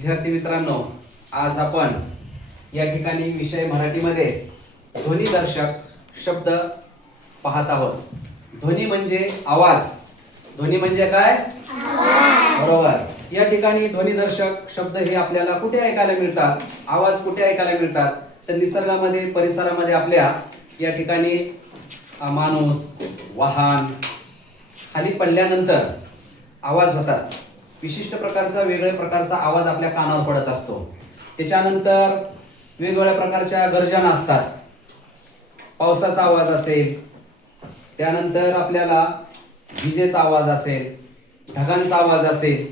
विद्यार्थी मित्रांनो आज आपण या ठिकाणी विषय मराठीमध्ये ध्वनिदर्शक शब्द पाहत आहोत. ध्वनी म्हणजे आवाज. ध्वनी म्हणजे काय? बरोबर. या ठिकाणी ध्वनिदर्शक शब्द हे आपल्याला कुठे ऐकायला मिळतात? आवाज कुठे ऐकायला मिळतात? तर निसर्गामध्ये परिसरामध्ये आपल्या या ठिकाणी माणूस वाहन खाली पडल्यानंतर आवाज होतात. विशिष्ट प्रकारचा वेगळ्या प्रकारचा आवाज आपल्या कानावर पडत असतो. त्याच्यानंतर वेगवेगळ्या प्रकारच्या गर्जना असतात. पावसाचा आवाज असेल त्यानंतर आपल्याला विजेचा आवाज असेल ढगांचा आवाज असेल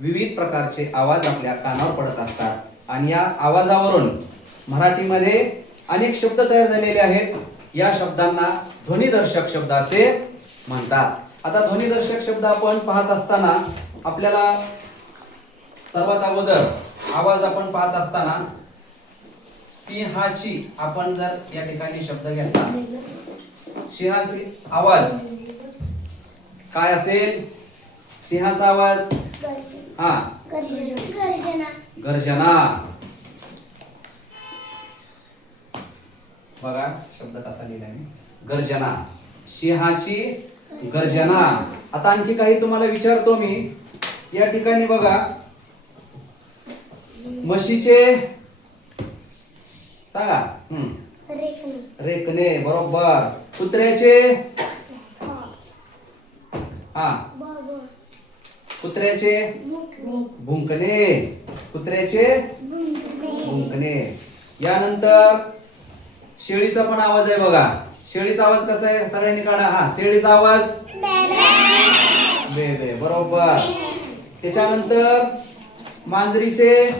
विविध प्रकारचे आवाज आपल्या कानावर पडत असतात. आणि या आवाजावरून मराठीमध्ये अनेक शब्द तयार झालेले आहेत. या शब्दांना ध्वनिदर्शक शब्द असे म्हणतात. आता ध्वनिदर्शक शब्द आपण पाहत असताना आपल्याला सर्वात अगोदर आवाज आपण पाहत असताना सिंहाची आपण जर या ठिकाणी शब्द घेतला सिंहाचे आवाज काय असेल? सिंहाचा आवाज? हा. गर्जना. गर्जना. बघा शब्द कसा लिहिलाय मी गर्जना. सिंहाची गर्जना. आता आणखी काही तुम्हाला विचारतो मी. या ठिकाणी बघा. म्हशीचे सांगा. रेकणे बरोबर. कुत्र्याचे? हा. कुत्र्याचे? भुंकणे. कुत्र्याचे? भुंकणे. यानंतर शेळीचा पण आवाज आहे बघा. शेळीचा आवाज कसा आहे? सगळ्यांनी काढा. हा शेळीचा आवाज? बे बे बरोबर. त्याच्यानंतर मांजरीचे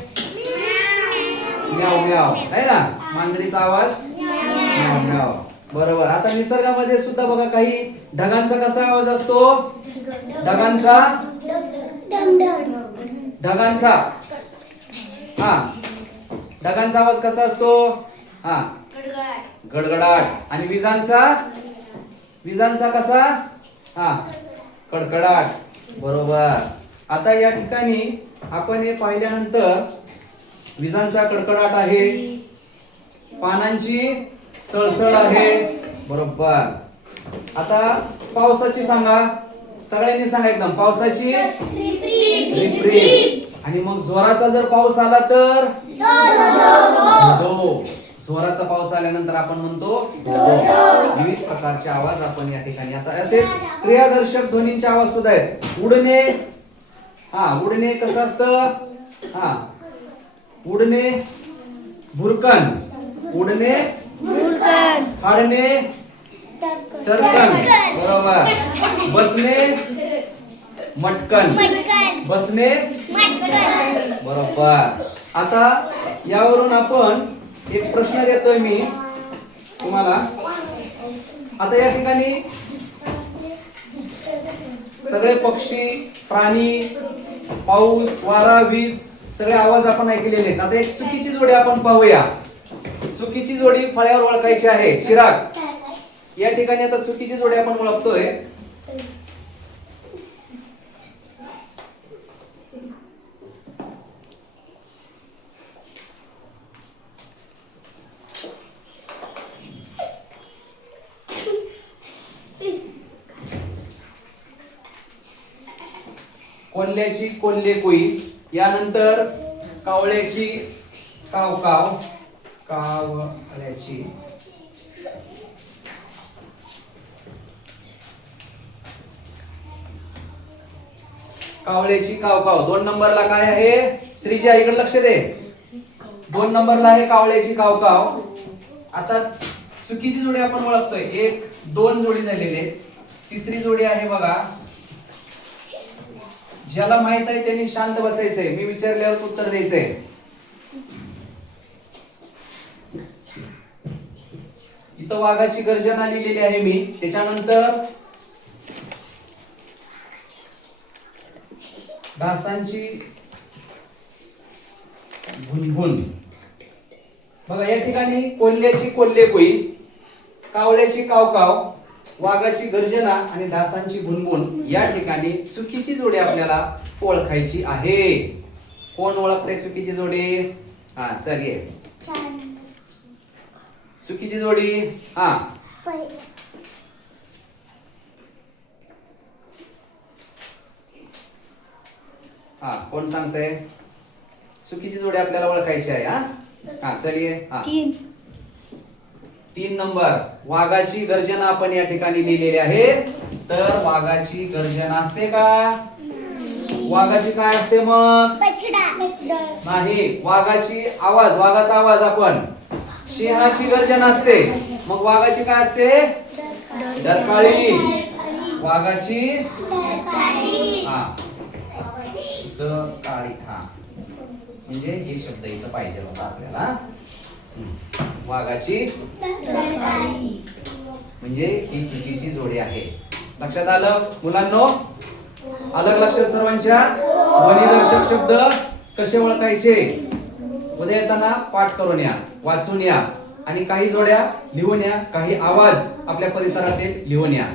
म्याव म्याव आहे ना? मांजरीचा आवाज म्याव म्याव. बरोबर. आता निसर्गामध्ये सुद्धा बघा काही ढगांचा कसा आवाज असतो? ढगांचा? ढगांचा. हा. ढगांचा आवाज कसा असतो? हा. गडगडाट. आणि विजांचा? विजांचा कसा? हा. कडकडाट. बरोबर. आता या ठिकाणी आपण हे पाहिल्यानंतर विजांचा कडकडाट आहे. पानांची सळसळ आहे. बरोबर. आता पावसाची सांगा. सगळ्यांनी सांगा एकदम. पावसाची आणि मग जोराचा जर पाऊस आला तर? धो जोराचा पाऊस आल्यानंतर आपण म्हणतो विविध प्रकारचे आवाज आपण या ठिकाणी. आता असेच क्रियादर्शक ध्वनींचे आवाज सुद्धा आहेत. उडणे हा उडणे कसं असतं? हा. उडणे भुरकन उडणे फाडणे टरकन बरोबर. बसणे मटकन बसणे बरोबर. आता यावरून आपण एक प्रश्न देतोय मी. तुम्हाला. आता या ठिकाणी सगळे पक्षी प्राणी पाऊस वारा वीज सगळे आवाज आपण ऐकलेले आहेत. आता एक चुकीची जोडी आपण पाहूया. चुकीची जोडी फळ्यावर ओळखायची आहे. चिराग. या ठिकाणी आता चुकीची जोडी आपण ओळखतोय. कोल्ह्याची कोल्हे कोई यानंतर कावळ्याची काव काव कावळ्याची. कावळ्याची काव काव दोन नंबरला काय आहे? श्रीजी इकडे लक्ष दे. दोन नंबरला आहे कावळ्याची काव काव. आता चुकीची जोडी आपण ओळखतोय. एक दोन जोडी झालेले तिसरी जोडी आहे बघा. ज्याला माहीत आहे त्यांनी शांत बसायचंय. मी विचारल्यावर उत्तर द्यायचंय. इथं वाघाची गर्जना लिहिलेली आहे मी. त्याच्यानंतर डासांची भुनभुन बघा या ठिकाणी कोल्ह्याची कोल्हे कुई कावळ्याची काव काव वाघाची गर्जना आणि डासांची भुनभुन या ठिकाणी चुकीची जोडी आपल्याला ओळखायची आहे. कोण ओळखते चुकीची जोडी? हा चल ये. चुकीची जोडी? हा. हा कोण सांगतय? चुकीची जोडी आपल्याला ओळखायची आहे हा? हा चल ये. हा. तीन नंबर वाघाची गर्जना आपण या ठिकाणी लिहिलेली आहे. तर वाघाची गर्जना असते का? वाघाची काय असते मग? नाही वाघाची आवाज वाघाचा आवाज आपण. सिंहाची गर्जना असते. मग वाघाची काय असते? डरकाळी वाघाची? हा. काळी हा. म्हणजे हे शब्द इथं पाहिजे होता आपल्याला. वाघाची म्हणजे ही चुकीची जोडी आहे. लक्षात आलं? मुलांनो अलग लक्षात सर्वांच्या? ध्वनिदर्शक शब्द कसे ओळखायचे? उद्या येताना पाठ करून या वाचून या. आणि काही जोड्या लिहून या काही आवाज आपल्या परिसरातील लिहून या.